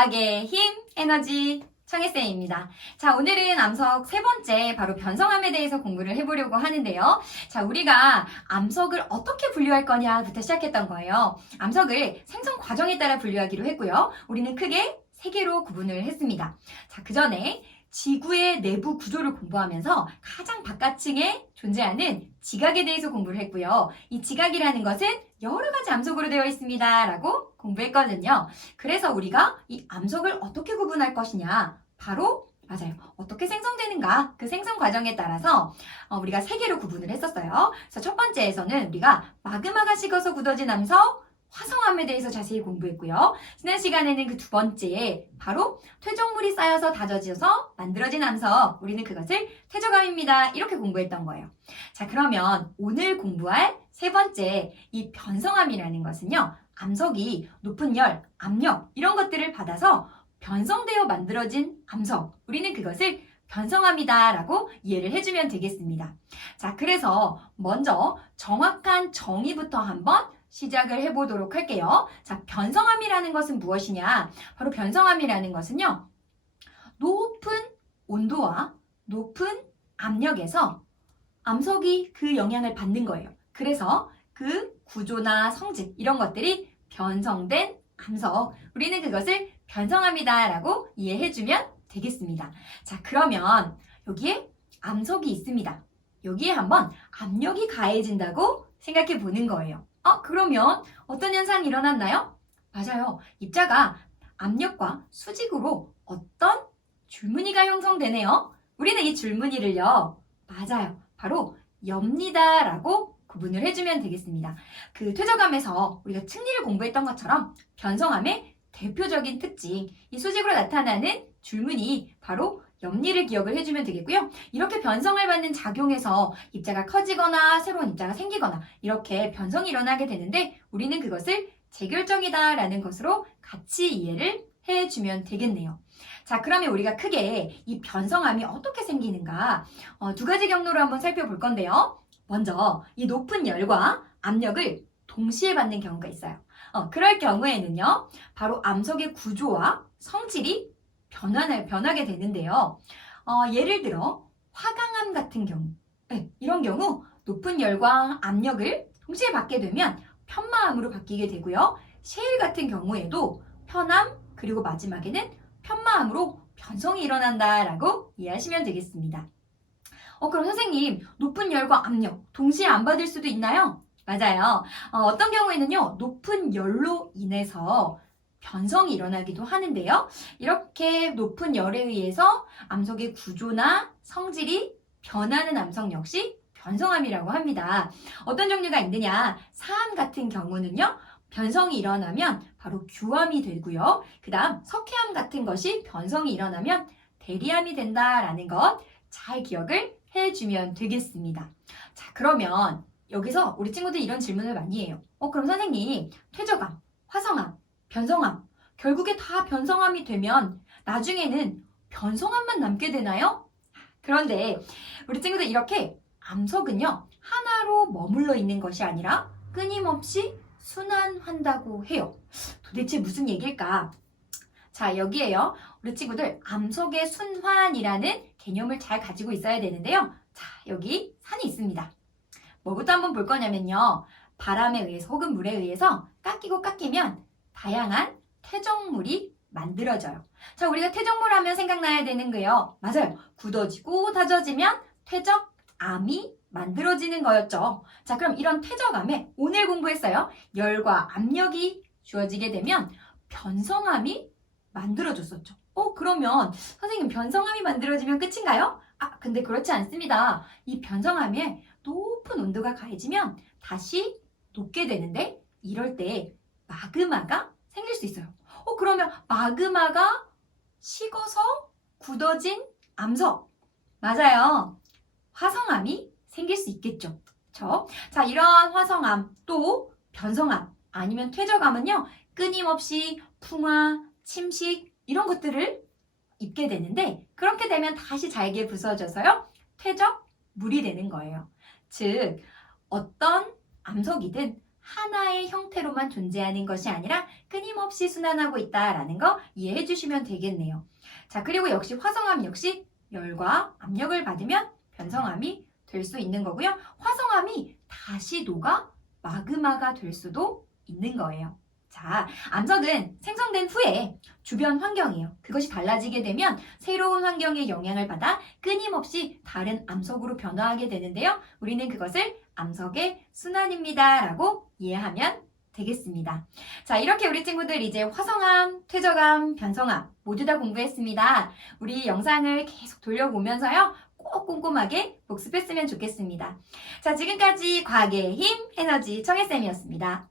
과학의 힘, 에너지, 청혜쌤입니다. 자, 오늘은 암석 세 번째, 바로 변성암에 대해서 공부를 해보려고 하는데요. 자, 우리가 암석을 어떻게 분류할 거냐부터 시작했던 거예요. 암석을 생성 과정에 따라 분류하기로 했고요. 우리는 크게 세 개로 구분을 했습니다. 자, 그 전에 지구의 내부 구조를 공부하면서 가장 바깥층에 존재하는 지각에 대해서 공부를 했고요. 이 지각이라는 것은 여러 가지 암석으로 되어 있습니다. 라고 공부했거든요. 그래서 우리가 이 암석을 어떻게 구분할 것이냐. 바로 맞아요. 어떻게 생성되는가? 그 생성 과정에 따라서 어, 우리가 세 개로 구분을 했었어요. 그래서 첫 번째에서는 우리가 마그마가 식어서 굳어진 암석, 화성암에 대해서 자세히 공부했고요. 지난 시간에는 그 두 번째, 바로 퇴적물이 쌓여서 다져져서 만들어진 암석. 우리는 그것을 퇴적암입니다. 이렇게 공부했던 거예요. 자, 그러면 오늘 공부할 세 번째, 이 변성암이라는 것은요, 암석이 높은 열, 압력, 이런 것들을 받아서 변성되어 만들어진 암석. 우리는 그것을 변성암이다라고 이해를 해주면 되겠습니다. 자, 그래서 먼저 정확한 정의부터 한번 시작을 해보도록 할게요. 자, 변성암이라는 것은 무엇이냐? 바로 변성암이라는 것은요, 높은 온도와 높은 압력에서 암석이 그 영향을 받는 거예요. 그래서 그 구조나 성질, 이런 것들이 변성된 암석. 우리는 그것을 변성암이다라고 이해해주면 되겠습니다. 자, 그러면 여기에 암석이 있습니다. 여기에 한번 압력이 가해진다고 생각해 보는 거예요. 어, 그러면 어떤 현상이 일어났나요? 맞아요. 입자가 압력과 수직으로 어떤 줄무늬가 형성되네요. 우리는 이 줄무늬를요. 맞아요. 바로 엽니다라고 구분을 해주면 되겠습니다. 그 퇴적암에서 우리가 층리를 공부했던 것처럼 변성암의 대표적인 특징, 이 수직으로 나타나는 줄무늬, 바로 엽니를 기억을 해주면 되겠고요. 이렇게 변성을 받는 작용에서 입자가 커지거나 새로운 입자가 생기거나 이렇게 변성이 일어나게 되는데 우리는 그것을 재결정이다 라는 것으로 같이 이해를 해주면 되겠네요. 자, 그러면 우리가 크게 이 변성암이 어떻게 생기는가 어, 두 가지 경로로 한번 살펴볼 건데요. 먼저 이 높은 열과 압력을 동시에 받는 경우가 있어요. 어, 그럴 경우에는요, 바로 암석의 구조와 성질이 변화를, 변하게 되는데요. 어, 예를 들어, 화강암 같은 경우, 네, 이런 경우 높은 열과 압력을 동시에 받게 되면 편마암으로 바뀌게 되고요. 셰일 같은 경우에도 편암, 그리고 마지막에는 편마암으로 변성이 일어난다라고 이해하시면 되겠습니다. 어, 그럼 선생님, 높은 열과 압력 동시에 안 받을 수도 있나요? 맞아요. 어, 떤 경우에는요, 높은 열로 인해서 변성이 일어나기도 하는데요. 이렇게 높은 열에 의해서 암석의 구조나 성질이 변하는 암석 역시 변성암이라고 합니다. 어떤 종류가 있느냐? 사암 같은 경우는요, 변성이 일어나면 바로 규암이 되고요. 그 다음 석회암 같은 것이 변성이 일어나면 대리암이 된다라는 것 잘 기억을 해주면 되겠습니다. 자, 그러면 여기서 우리 친구들 이런 질문을 많이 해요. 어, 그럼 선생님, 퇴적암, 화성암, 변성암, 결국에 다 변성암이 되면 나중에는 변성암만 남게 되나요? 그런데 우리 친구들 이렇게 암석은요, 하나로 머물러 있는 것이 아니라 끊임없이 순환한다고 해요. 도대체 무슨 얘기일까? 자, 여기에요. 우리 친구들 암석의 순환이라는 개념을 잘 가지고 있어야 되는데요. 자, 여기 산이 있습니다. 뭐부터 한번 볼 거냐면요. 바람에 의해서 혹은 물에 의해서 깎이고 깎이면 다양한 퇴적물이 만들어져요. 자, 우리가 퇴적물 하면 생각나야 되는 거예요. 맞아요. 굳어지고 다져지면 퇴적암이 만들어지는 거였죠. 자, 그럼 이런 퇴적암에 오늘 공부했어요. 열과 압력이 주어지게 되면 변성암이 만들어졌었죠. 어, 그러면 선생님 변성암이 만들어지면 끝인가요? 아, 근데 그렇지 않습니다. 이 변성암에 높은 온도가 가해지면 다시 녹게 되는데 이럴 때 마그마가 생길 수 있어요. 어, 그러면 마그마가 식어서 굳어진 암석. 맞아요. 화성암이 생길 수 있겠죠. 그쵸? 자, 이런 화성암 또 변성암 아니면 퇴적암은요. 끊임없이 풍화, 침식 이런 것들을 입게 되는데 그렇게 되면 다시 잘게 부서져서요. 퇴적 물이 되는 거예요. 즉 어떤 암석이든 하나의 형태로만 존재하는 것이 아니라 끊임없이 순환하고 있다라는 거 이해해 주시면 되겠네요. 자, 그리고 역시 화성암 역시 열과 압력을 받으면 변성암이 될 수 있는 거고요. 화성암이 다시 녹아 마그마가 될 수도 있는 거예요. 자, 암석은 생성된 후에 주변 환경이에요. 그것이 달라지게 되면 새로운 환경의 영향을 받아 끊임없이 다른 암석으로 변화하게 되는데요. 우리는 그것을 암석의 순환입니다. 라고 이해하면 되겠습니다. 자, 이렇게 우리 친구들 이제 화성암, 퇴적암, 변성암 모두 다 공부했습니다. 우리 영상을 계속 돌려보면서요. 꼭 꼼꼼하게 복습했으면 좋겠습니다. 자, 지금까지 과학의 힘, 에너지 청혜쌤이었습니다.